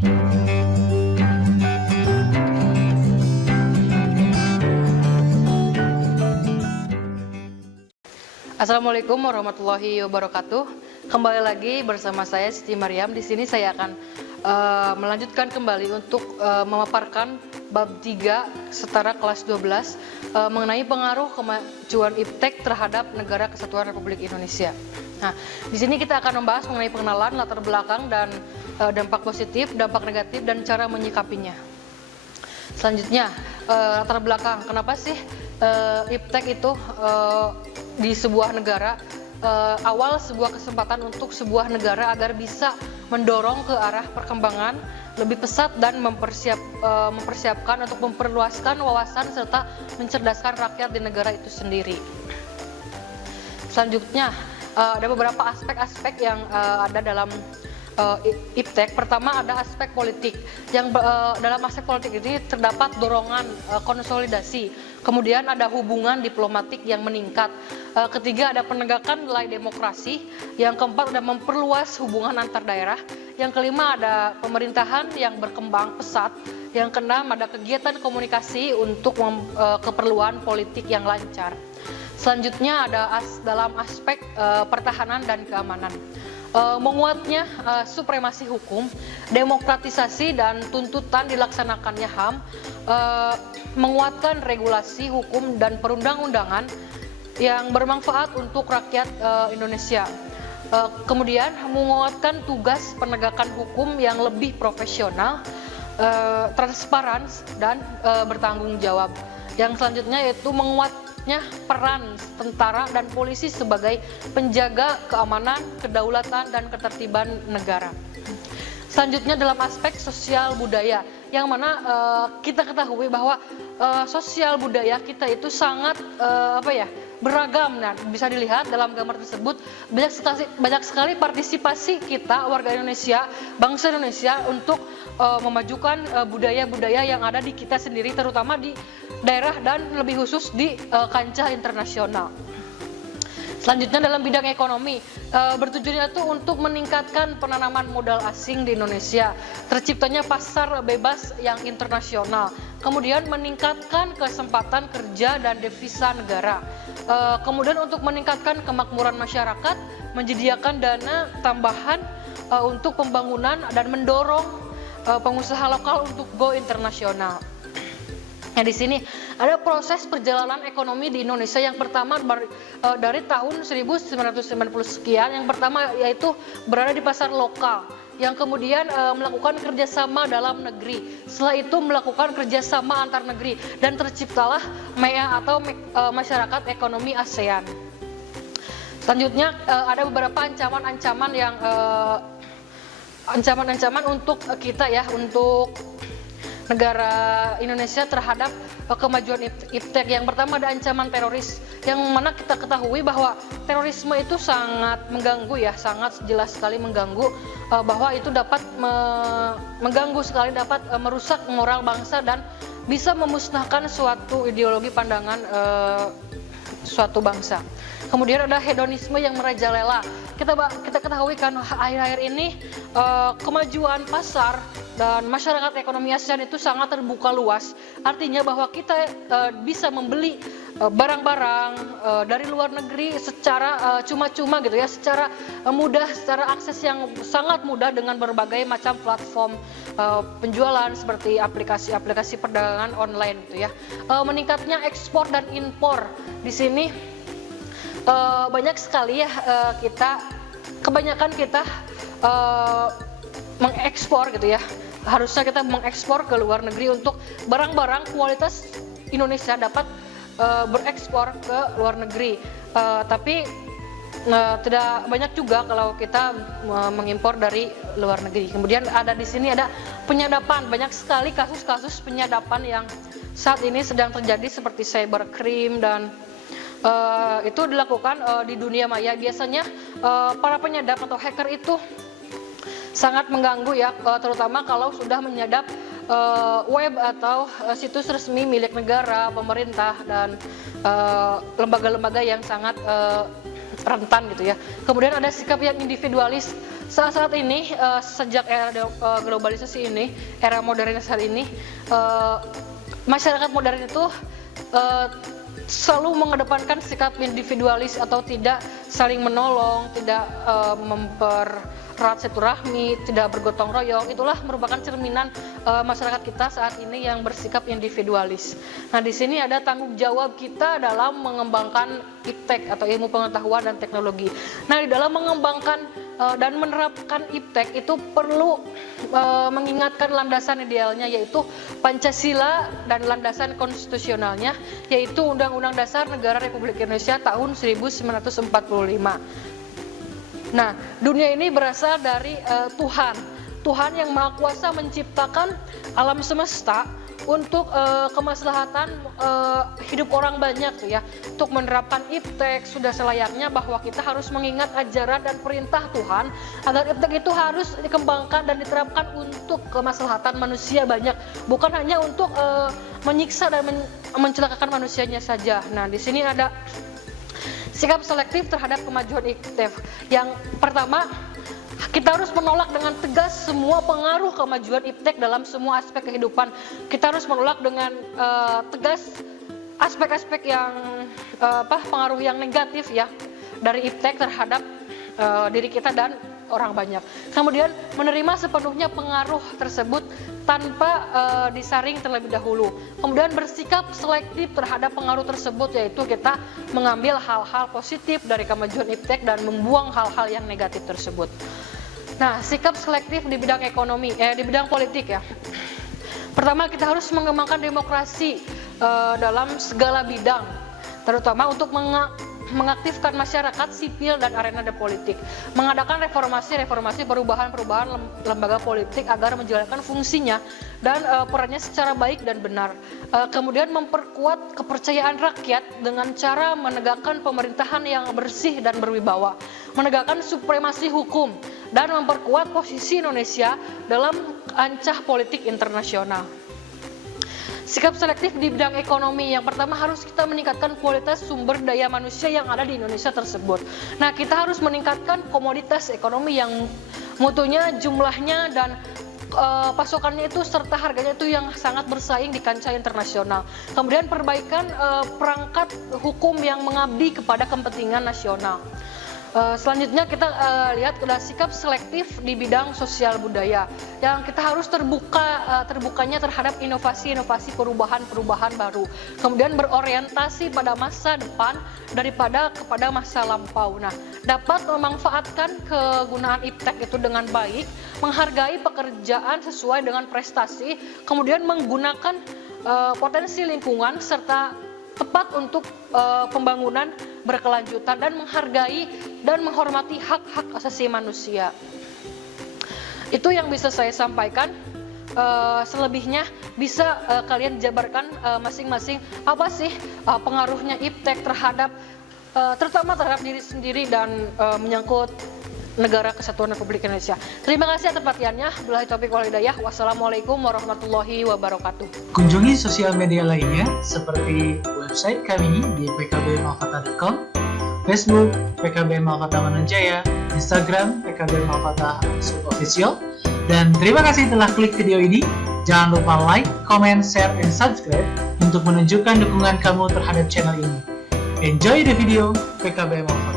Assalamualaikum warahmatullahi wabarakatuh. Kembali lagi bersama saya Siti Mariam. Di sini saya akan melanjutkan kembali untuk memaparkan bab 3 setara kelas 12 mengenai pengaruh kemajuan iptek terhadap Negara Kesatuan Republik Indonesia. Nah, di sini kita akan membahas mengenai pengenalan, latar belakang dan dampak positif, dampak negatif dan cara menyikapinya. Selanjutnya, latar belakang. Kenapa sih iptek itu di sebuah negara, awal sebuah kesempatan untuk sebuah negara agar bisa mendorong ke arah perkembangan lebih pesat dan mempersiapkan untuk memperluaskan wawasan serta mencerdaskan rakyat di negara itu sendiri. Selanjutnya, ada beberapa aspek-aspek yang ada dalam iptek. Pertama ada aspek politik, yang dalam aspek politik ini terdapat dorongan konsolidasi, kemudian ada hubungan diplomatik yang meningkat, ketiga ada penegakan nilai demokrasi, yang keempat ada memperluas hubungan antar daerah, yang kelima ada pemerintahan yang berkembang pesat, yang keenam ada kegiatan komunikasi untuk keperluan politik yang lancar. Selanjutnya ada dalam aspek pertahanan dan keamanan. Menguatnya supremasi hukum, demokratisasi dan tuntutan dilaksanakannya HAM, menguatkan regulasi hukum dan perundang-undangan yang bermanfaat untuk rakyat Indonesia. Kemudian menguatkan tugas penegakan hukum yang lebih profesional, transparan dan bertanggung jawab. Yang selanjutnya yaitu menguatnya peran tentara dan polisi sebagai penjaga keamanan, kedaulatan, dan ketertiban negara. Selanjutnya dalam aspek sosial budaya, yang mana kita ketahui bahwa sosial budaya kita itu sangat beragam. Nah, bisa dilihat dalam gambar tersebut banyak sekali partisipasi kita warga Indonesia, bangsa Indonesia untuk memajukan budaya-budaya yang ada di kita sendiri, terutama di daerah dan lebih khusus di kancah internasional. Selanjutnya dalam bidang ekonomi, bertujuan itu untuk meningkatkan penanaman modal asing di Indonesia, terciptanya pasar bebas yang internasional, kemudian meningkatkan kesempatan kerja dan devisa negara, kemudian untuk meningkatkan kemakmuran masyarakat, menyediakan dana tambahan untuk pembangunan dan mendorong pengusaha lokal untuk go internasional. Nah, di sini ada proses perjalanan ekonomi di Indonesia yang pertama dari tahun 1990 sekian. Yang pertama yaitu berada di pasar lokal, yang kemudian melakukan kerjasama dalam negeri. Setelah itu melakukan kerjasama antar negeri dan terciptalah MEA atau Masyarakat Ekonomi ASEAN. Selanjutnya ada beberapa ancaman-ancaman yang ancaman-ancaman untuk kita ya, untuk negara Indonesia terhadap kemajuan iptek. Yang pertama ada ancaman teroris, yang mana kita ketahui bahwa terorisme itu sangat mengganggu ya, sangat jelas sekali mengganggu, bahwa itu dapat mengganggu sekali, dapat merusak moral bangsa dan bisa memusnahkan suatu ideologi pandangan suatu bangsa. Kemudian ada hedonisme yang merajalela. Kita ketahui kan akhir-akhir ini kemajuan pasar dan masyarakat ekonomi ASEAN itu sangat terbuka luas. Artinya bahwa kita bisa membeli barang-barang dari luar negeri secara cuma-cuma gitu ya, secara mudah, secara akses yang sangat mudah dengan berbagai macam platform penjualan seperti aplikasi-aplikasi perdagangan online gitu ya. Meningkatnya ekspor dan impor di sini banyak sekali ya, kebanyakan kita mengekspor gitu ya. Harusnya kita mengekspor ke luar negeri untuk barang-barang kualitas Indonesia dapat berekspor ke luar negeri. Tapi tidak banyak juga kalau kita mengimpor dari luar negeri. Kemudian ada di sini ada penyadapan, banyak sekali kasus-kasus penyadapan yang saat ini sedang terjadi seperti cybercrime dan itu dilakukan di dunia maya. Biasanya para penyadap atau hacker itu sangat mengganggu ya, terutama kalau sudah menyadap web atau situs resmi milik negara, pemerintah dan lembaga-lembaga yang sangat rentan gitu ya. Kemudian ada sikap yang individualis. Saat ini sejak era globalisasi ini, era modernisasi ini, masyarakat modern itu selalu mengedepankan sikap individualis atau tidak saling menolong, tidak mempererat silaturahmi, tidak bergotong royong. Itulah merupakan cerminan masyarakat kita saat ini yang bersikap individualis. Nah, di sini ada tanggung jawab kita dalam mengembangkan iptek atau ilmu pengetahuan dan teknologi. Nah, di dalam mengembangkan dan menerapkan iptek itu perlu mengingatkan landasan idealnya, yaitu Pancasila, dan landasan konstitusionalnya, yaitu Undang-Undang Dasar Negara Republik Indonesia tahun 1945. Nah, dunia ini berasal dari Tuhan yang Maha Kuasa menciptakan alam semesta untuk kemaslahatan hidup orang banyak tuh ya. Untuk menerapkan iptek sudah selayaknya bahwa kita harus mengingat ajaran dan perintah Tuhan agar iptek itu harus dikembangkan dan diterapkan untuk kemaslahatan manusia banyak, bukan hanya untuk menyiksa dan mencelakakan manusianya saja. Nah, di sini ada sikap selektif terhadap kemajuan iptek. Yang pertama, kita harus menolak dengan tegas semua pengaruh kemajuan iptek dalam semua aspek kehidupan. Kita harus menolak dengan tegas aspek-aspek yang pengaruh yang negatif ya dari iptek terhadap diri kita dan orang banyak. Kemudian menerima sepenuhnya pengaruh tersebut tanpa disaring terlebih dahulu. Kemudian bersikap selektif terhadap pengaruh tersebut, yaitu kita mengambil hal-hal positif dari kemajuan iptek dan membuang hal-hal yang negatif tersebut. Nah, sikap selektif di bidang ekonomi, di bidang politik ya. Pertama, kita harus mengembangkan demokrasi dalam segala bidang, terutama untuk mengaktifkan masyarakat sipil dan arena politik, mengadakan reformasi, perubahan lembaga politik agar menjalankan fungsinya dan perannya secara baik dan benar. Kemudian memperkuat kepercayaan rakyat dengan cara menegakkan pemerintahan yang bersih dan berwibawa, menegakkan supremasi hukum, dan memperkuat posisi Indonesia dalam kancah politik internasional. Sikap selektif di bidang ekonomi, yang pertama harus kita meningkatkan kualitas sumber daya manusia yang ada di Indonesia tersebut. Nah, kita harus meningkatkan komoditas ekonomi yang mutunya, jumlahnya, dan pasokannya itu serta harganya itu yang sangat bersaing di kancah internasional. Kemudian perbaikan perangkat hukum yang mengabdi kepada kepentingan nasional. Selanjutnya kita lihat ada sikap selektif di bidang sosial budaya, yang kita harus terbukanya terhadap inovasi-inovasi perubahan baru, kemudian berorientasi pada masa depan daripada kepada masa lampau. Nah, dapat memanfaatkan kegunaan iptek itu dengan baik, menghargai pekerjaan sesuai dengan prestasi, kemudian menggunakan potensi lingkungan serta tepat untuk pembangunan berkelanjutan, dan menghargai dan menghormati hak-hak asasi manusia. Itu yang bisa saya sampaikan. Selebihnya bisa kalian jabarkan masing-masing apa sih pengaruhnya iptek terhadap terutama terhadap diri sendiri dan menyangkut Negara Kesatuan Republik Indonesia. Terima kasih atas perhatiannya. Billahi taufiq wal hidayah. Wassalamualaikum warahmatullahi wabarakatuh. Kunjungi sosial media lainnya seperti website kami di pkbmalfata.com, Facebook PKB Malfata Mananjaya, Instagram PKB Malfata Official. Dan terima kasih telah klik video ini. Jangan lupa like, comment, share, dan subscribe untuk menunjukkan dukungan kamu terhadap channel ini. Enjoy the video PKB Malfata.